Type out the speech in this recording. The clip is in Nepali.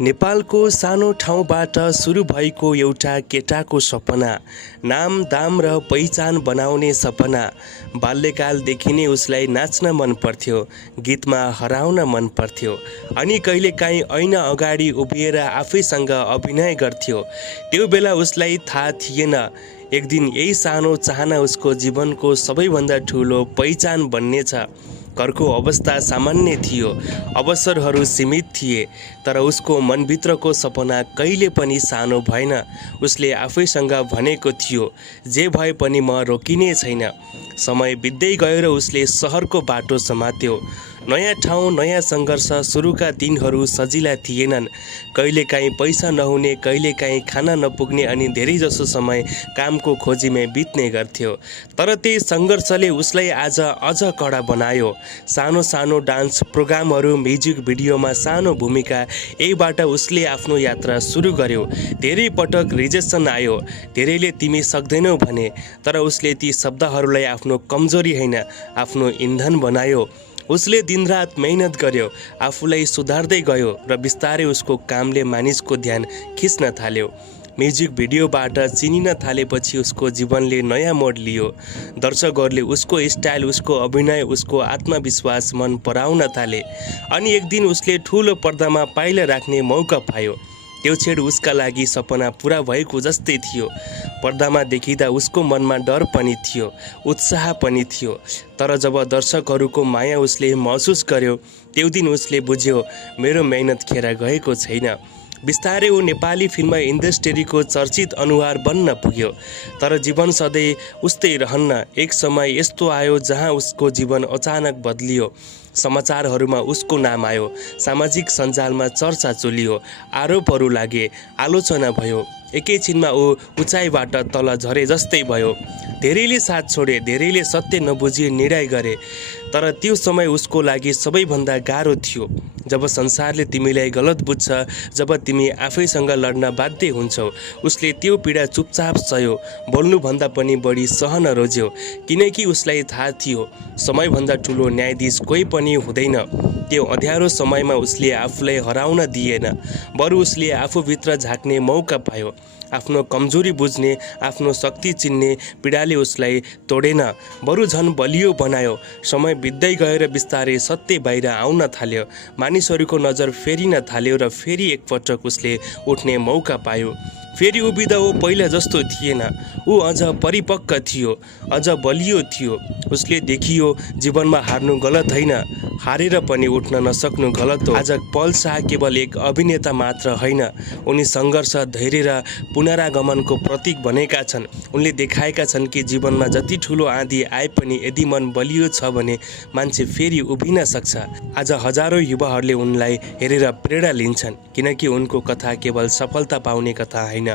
नेपालको सानो ठाउँबाट सुरु भएको एउटा केटाको सपना, नाम दाम र पहिचान बनाउने सपना। बाल्यकालदेखि नै उसलाई नाच्न मन पर्थ्यो, गीतमा हराउन मन पर्थ्यो अनि कहिलेकाहीँ ऐना अगाडि उभिएर आफैसँग अभिनय गर्थ्यो। त्यो बेला उसलाई थाहा थिएन एक दिन यही सानो चाहना उसको जीवनको सबैभन्दा ठुलो पहिचान बन्नेछ। घरको अवस्था सामान्य थियो, अवसरहरू सीमित थिए, तर उसको मनभित्रको सपना कहिले पनि सानो भएन। उसले आफैसँग भनेको थियो, जे भए पनि म रोकिने छैन। समय बित्दै गयो र उसले सहरको बाटो समात्यो। नयाँ ठाउँ, नयाँ सङ्घर्ष। सुरुका दिनहरू सजिला थिएनन्। कहिलेकाहीँ पैसा नहुने, कहिलेकाहीँ खाना नपुग्ने अनि धेरैजसो समय कामको खोजीमै बित्ने गर्थ्यो। तर त्यही सङ्घर्षले उसलाई आज अझ कडा बनायो। सानो सानो डान्स प्रोग्रामहरू, म्युजिक भिडियोमा सानो भूमिका, यहीबाट उसले आफ्नो यात्रा सुरु गर्यो। धेरै पटक रिजेक्सन आयो, धेरैले तिमी सक्दैनौ भने, तर उसले ती शब्दहरूलाई आफ्नो कमजोरी होइन, आफ्नो इन्धन बनायो। उसले दिनरात मेहनत गर्यो, आफूलाई सुधार्दै गयो र बिस्तारै उसको कामले मानिसको ध्यान खिच्न थाल्यो। म्युजिक भिडियोबाट चिनिन थालेपछि उसको जीवनले नयाँ मोड लियो। दर्शकहरूले उसको स्टाइल, उसको अभिनय, उसको आत्मविश्वास मन पराउन थाले अनि एक दिन उसले ठुलो पर्दामा पाइला राख्ने मौका पायो। त्यो क्षण उसका लागि सपना पुरा भएको जस्तै थियो। पर्दामा देखिँदा उसको मनमा डर पनि थियो, उत्साह पनि थियो, तर जब दर्शकहरूको माया उसले महसुस गर्यो, त्यो दिन उसले बुझ्यो, मेरो मेहनत खेर गएको छैन। बिस्तारै ऊ नेपाली फिल्म इन्डस्ट्रीको चर्चित अनुहार बन्न पुग्यो। तर जीवन सधैँ उस्तै रहन्न। एक समय यस्तो आयो जहाँ उसको जीवन अचानक बदलियो। समाचारहरूमा उसको नाम आयो, सामाजिक सञ्जालमा चर्चा चुलियो, आरोपहरू लागे, आलोचना भयो। एकैछिनमा ऊ उचाइबाट तल झरे जस्तै भयो। धेरैले साथ छोडे, धेरैले सत्य नबुझी निर्णय गरे, तर त्यो समय उसको लागि सबैभन्दा गाह्रो थियो। जब संसारले तिमीलाई गलत बुझ्छ, जब तिमी आफैसँग लड्न बाध्य हुन्छौ, उसले त्यो पीडा चुपचाप सह्यो, बोल्नुभन्दा पनि बढी सहन रोज्यो, किनकि उसलाई थाहा थियो, समयभन्दा ठुलो न्यायाधीश कोही पनि हुँदैन। त्यो अँध्यारो समयमा उसले आफूलाई हराउन दिएन, बरु उसले आफूभित्र झाँक्ने मौका पायो। आफ्नो कमजोरी बुझ्ने, आफ्नो शक्ति चिन्ने। पीडाले उसलाई तोडेन, बरु झन् बलियो बनायो। समय बित्दै गयो र बिस्तारै सत्य बाहिर आउन थाल्यो। मानिसहरूको नजर फेरिन थाल्यो र फेरि एकपटक उसले उठ्ने मौका पायो। फेरि उभिँदा ऊ पहिला जस्तो थिएन। ऊ अझ परिपक्व थियो, अझ बलियो थियो। उसले देखियो, जीवनमा हार्नु गलत होइन, हारेर पनि उठ्न नसक्नु गलत हो। आज पल शाह केवल एक अभिनेता मात्र होइन, उनी सङ्घर्ष, धैर्य र पुनरागमनको प्रतीक बनेका छन्। उनले देखाएका छन् कि जीवनमा जति ठुलो आँधी आए पनि यदि मन बलियो छ भने मान्छे फेरि उभिन सक्छ। आज हजारौँ युवाहरूले उनलाई हेरेर प्रेरणा लिन्छन्, किनकि उनको कथा केवल सफलता पाउने कथा होइन,